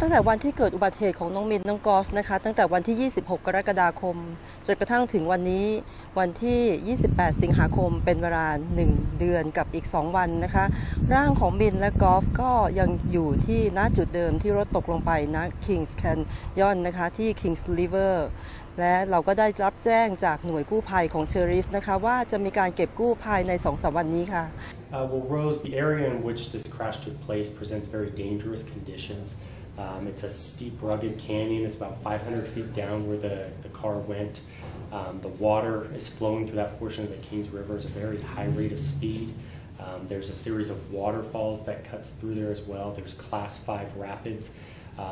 ตั้งแต่วันที่เกิดอุบัติเหตุของน้องมินน้องกอล์ฟนะคะตั้งแต่วันที่ 26 กรกฎาคมจนกระทั่งถึงวันนี้วันที่ 28 สิงหาคมเป็นเวลา1 เดือนกับอีก 2 วันนะคะร่างของมินและกอล์ฟก็ยังอยู่ที่ณจุดเดิมที่รถตกลงไปณ Kings Canyon นะคะที่ Kings River และเราก็ได้รับแจ้งจากหน่วยกู้ภัยของเชอริฟนะคะว่าจะมีการเก็บกู้ภายใน 2-3 วันนี้ค่ะ Well, Rose, the area in which this crash took place presents very dangerous conditions. It's a steep, rugged canyon. It's about 500 feet down where the car went. The water is flowing through that portion of the Kings River at a very high rate of speed. There's a series of waterfalls that cuts through there as well. There's Class 5 rapids.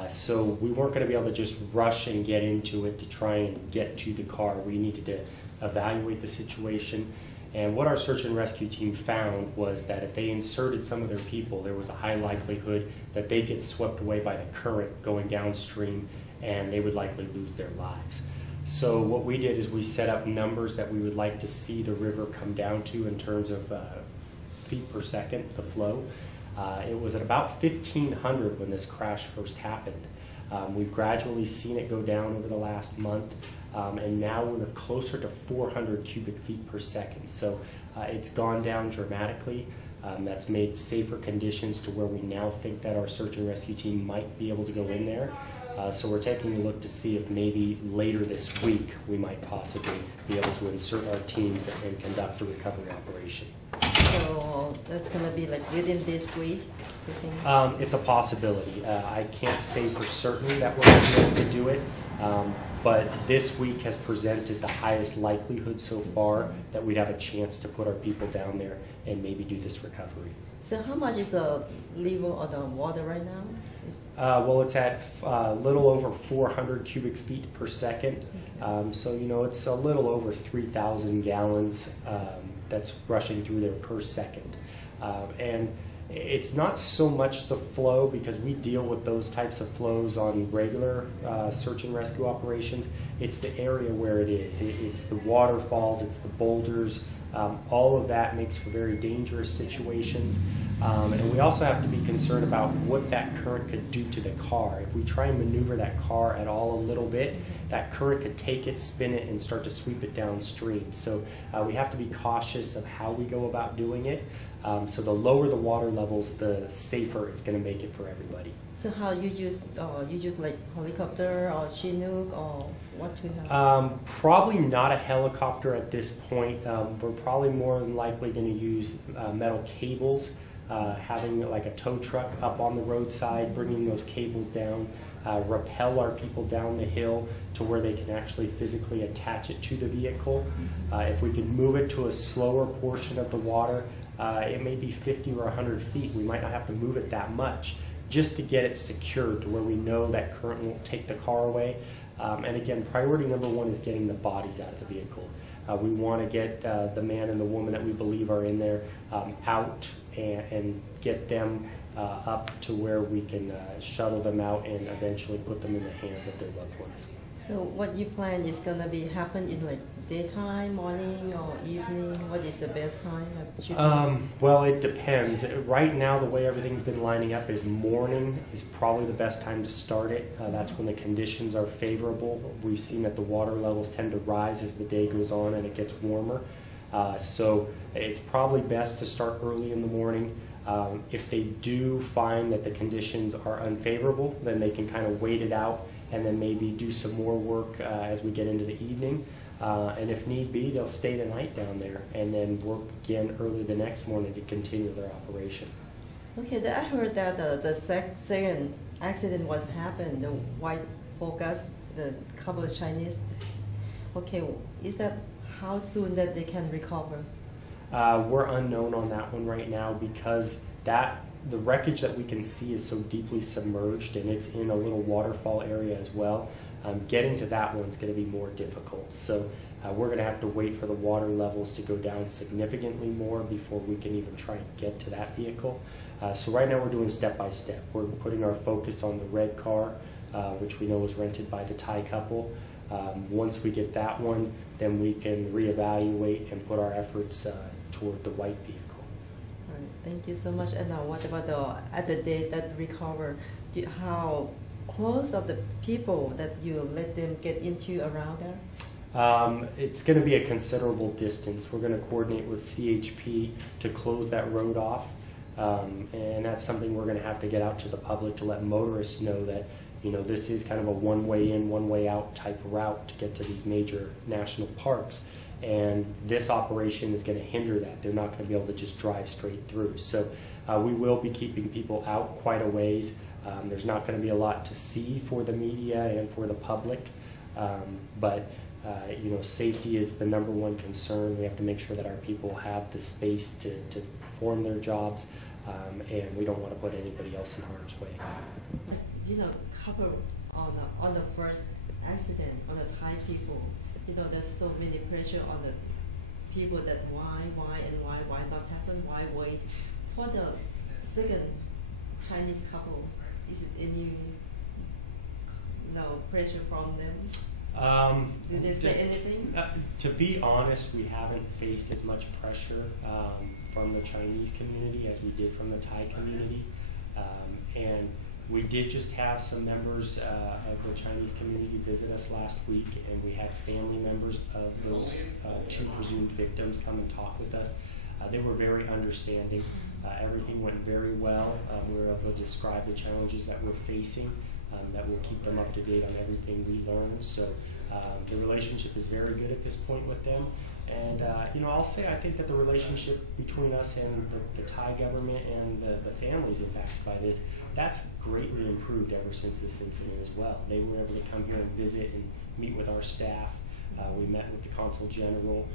So we weren't going to be able to just rush and get into it to try and get to the car. We needed to evaluate the situation. And what our search and rescue team found was that if they inserted some of their people, there was a high likelihood that they'd get swept away by the current going downstream and they would likely lose their lives. So what we did is we set up numbers that we would like to see the river come down to in terms of feet per second, the flow. It was at about 1,500 when this crash first happened. We've gradually seen it go down over the last month. And now we're closer to 400 cubic feet per second. So it's gone down dramatically. That's made safer conditions to where we now think that our search and rescue team might be able to go in there. So we're taking a look to see if maybe later this week we might possibly be able to insert our teams and conduct a recovery operation. So that's going to be like within this week? It's a possibility. I can't say for certain that we're going to be able to do it. But this week has presented the highest likelihood so far that we'd have a chance to put our people down there and maybe do this recovery. So how much is the level of the water right now? Well, it's at a little over 400 cubic feet per second. So, you know, it's a little over 3,000 gallons that's rushing through there per second. And it's not so much the flow because we deal with those types of flows on regular search and rescue operations. It's the area where it is. It's the waterfalls, it's the boulders. All of that makes for very dangerous situations. And we also have to be concerned about what that current could do to the car. If we try and maneuver that car at all a little bit, that current could take it, spin it, and start to sweep it downstream. So we have to be cautious of how we go about doing it. So the lower the water levels, the safer it's going to make it for everybody. So how you use like helicopter or Chinook or what you have? Probably not a helicopter at this point. We're probably more than likely going to use metal cables, having like a tow truck up on the roadside, bringing those cables down, rappel our people down the hill to where they can actually physically attach it to the vehicle. If we could move it to a slower portion of the water, it may be 50 or 100 feet. We might not have to move it that much just to get it secured to where we know that current won't take the car away. And again, priority number one is getting the bodies out of the vehicle. We want to get the man and the woman that we believe are in there out and get them up to where we can shuttle them out and eventually put them in the hands of their loved ones. So what you plan is going to be happen in like daytime, morning, or evening? What is the best time that should well, it depends. Right now, the way everything's been lining up is morning is probably the best time to start it. That's when the conditions are favorable. We've seen that the water levels tend to rise as the day goes on and it gets warmer. So it's probably best to start early in the morning. If they do find that the conditions are unfavorable, then they can kind of wait it out and then maybe do some more work as we get into the evening. And if need be, they'll stay the night down there and then work again early the next morning to continue their operation. Okay, I heard that the second accident was happened, the white Focus, the couple of Chinese. Okay, is that how soon that they can recover? We're unknown on that one right now because the wreckage that we can see is so deeply submerged and it's in a little waterfall area as well. Getting to that one's going to be more difficult. So we're going to have to wait for the water levels to go down significantly more before we can even try and get to that vehicle. So right now we're doing step by step. We're putting our focus on the red car, which we know was rented by the Thai couple. Once we get that one, then we can reevaluate and put our efforts toward the white vehicle. All right, thank you so much. And now what about at the day that recover, how close of the people that you let them get into around there? It's going to be a considerable distance. We're going to coordinate with CHP to close that road off, and that's something we're going to have to get out to the public to let motorists know that this is kind of a one-way in, one-way out type route to get to these major national parks. And this operation is going to hinder that. They're not going to be able to just drive straight through. So we will be keeping people out quite a ways. There's not going to be a lot to see for the media and for the public, but safety is the number one concern. We have to make sure that our people have the space to perform their jobs, and we don't want to put anybody else in harm's way. Couple on the first accident on the Thai people, there's so many pressure on the people that why not happen, why wait. For the second Chinese couple, is it any pressure from them? Did they say anything? To be honest, we haven't faced as much pressure from the Chinese community as we did from the Thai community, and we did just have some members of the Chinese community visit us last week, and we had family members of those two presumed victims come and talk with us. They were very understanding. Everything went very well. We were able to describe the challenges that we're facing, that will keep them up to date on everything we learned. So the relationship is very good at this point with them. And I'll say I think that the relationship between us and the Thai government and the families impacted by this, that's greatly improved ever since this incident as well. They were able to come here and visit and meet with our staff. We met with the Consul General.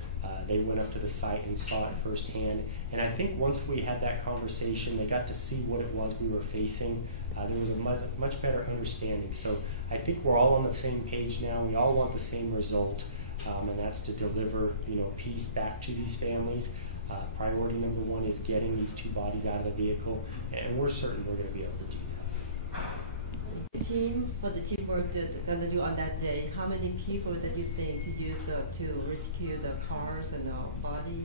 They went up to the site and saw it firsthand. And I think once we had that conversation, they got to see what it was we were facing. There was a much better understanding. So I think we're all on the same page now. We all want the same result, and that's to deliver peace back to these families. Priority number one is getting these two bodies out of the vehicle, and we're certain we're going to be able to do that. For the teamwork that they're going to do on that day, how many people that you think to use to rescue the cars and the body?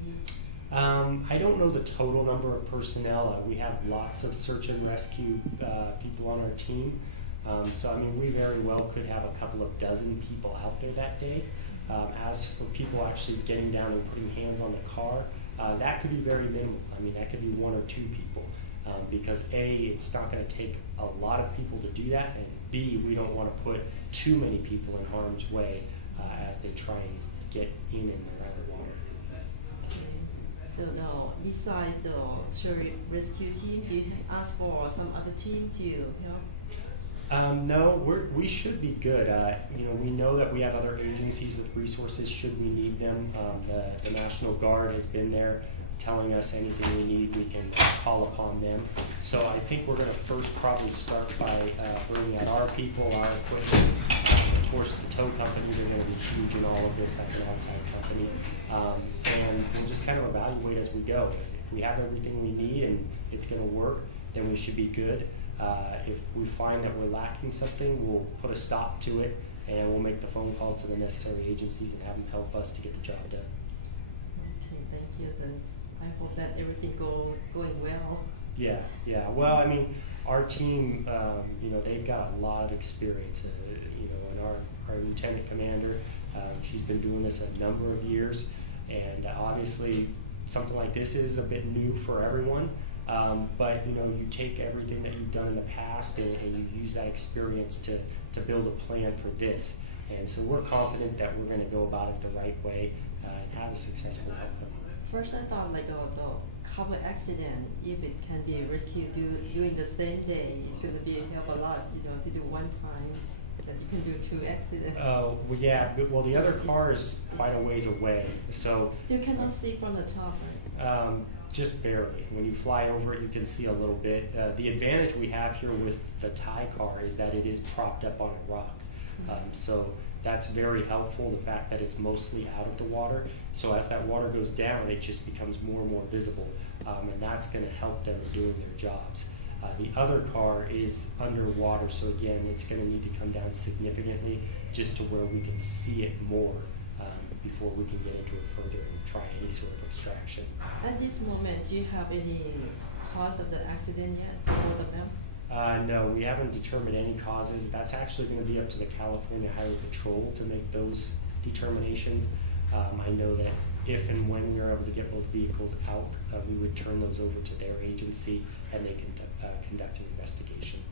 I don't know the total number of personnel. We have lots of search and rescue people on our team. So I mean, we very well could have a couple of dozen people out there that day. As for people actually getting down and putting hands on the car, that could be very minimal. I mean, that could be one or two people. Because A, it's not going to take a lot of people to do that, and B, we don't want to put too many people in harm's way as they try and get in and around the water. Okay. So now, besides the search rescue team, do you ask for some other team to help? No, we should be good. We know that we have other agencies with resources should we need them. The National Guard has been there telling us anything we need, we can call upon them. So I think we're going to first probably start by bringing out our people, our equipment. Of course, the tow company, they're going to be huge in all of this. That's an outside company. And we'll just kind of evaluate as we go. If we have everything we need and it's going to work, then we should be good. If we find that we're lacking something, we'll put a stop to it, and we'll make the phone calls to the necessary agencies and have them help us to get the job done. Okay, thank you. I hope that everything going well. Yeah. Well, I mean, our team, they've got a lot of experience. And our lieutenant commander, she's been doing this a number of years, and obviously something like this is a bit new for everyone. But you take everything that you've done in the past and you use that experience to build a plan for this. And so we're confident that we're going to go about it the right way and have a successful outcome. First, I thought like the couple accident, if it can be rescued during the same day, it's going to be help a lot. To do one time, that you can do two accidents. Oh, well, yeah. Well, the other car is quite a ways away, so still cannot see from the top, right? Just barely. When you fly over it, you can see a little bit. The advantage we have here with the Thai car is that it is propped up on a rock. So that's very helpful, the fact that it's mostly out of the water. So as that water goes down, it just becomes more and more visible, and that's going to help them doing their jobs. The other car is underwater, so again, it's going to need to come down significantly just to where we can see it more before we can get into it further and try any sort of extraction. At this moment, do you have any cause of the accident yet for both of them? No, we haven't determined any causes. That's actually going to be up to the California Highway Patrol to make those determinations. I know that if and when we are able to get both vehicles out, we would turn those over to their agency and they can conduct an investigation.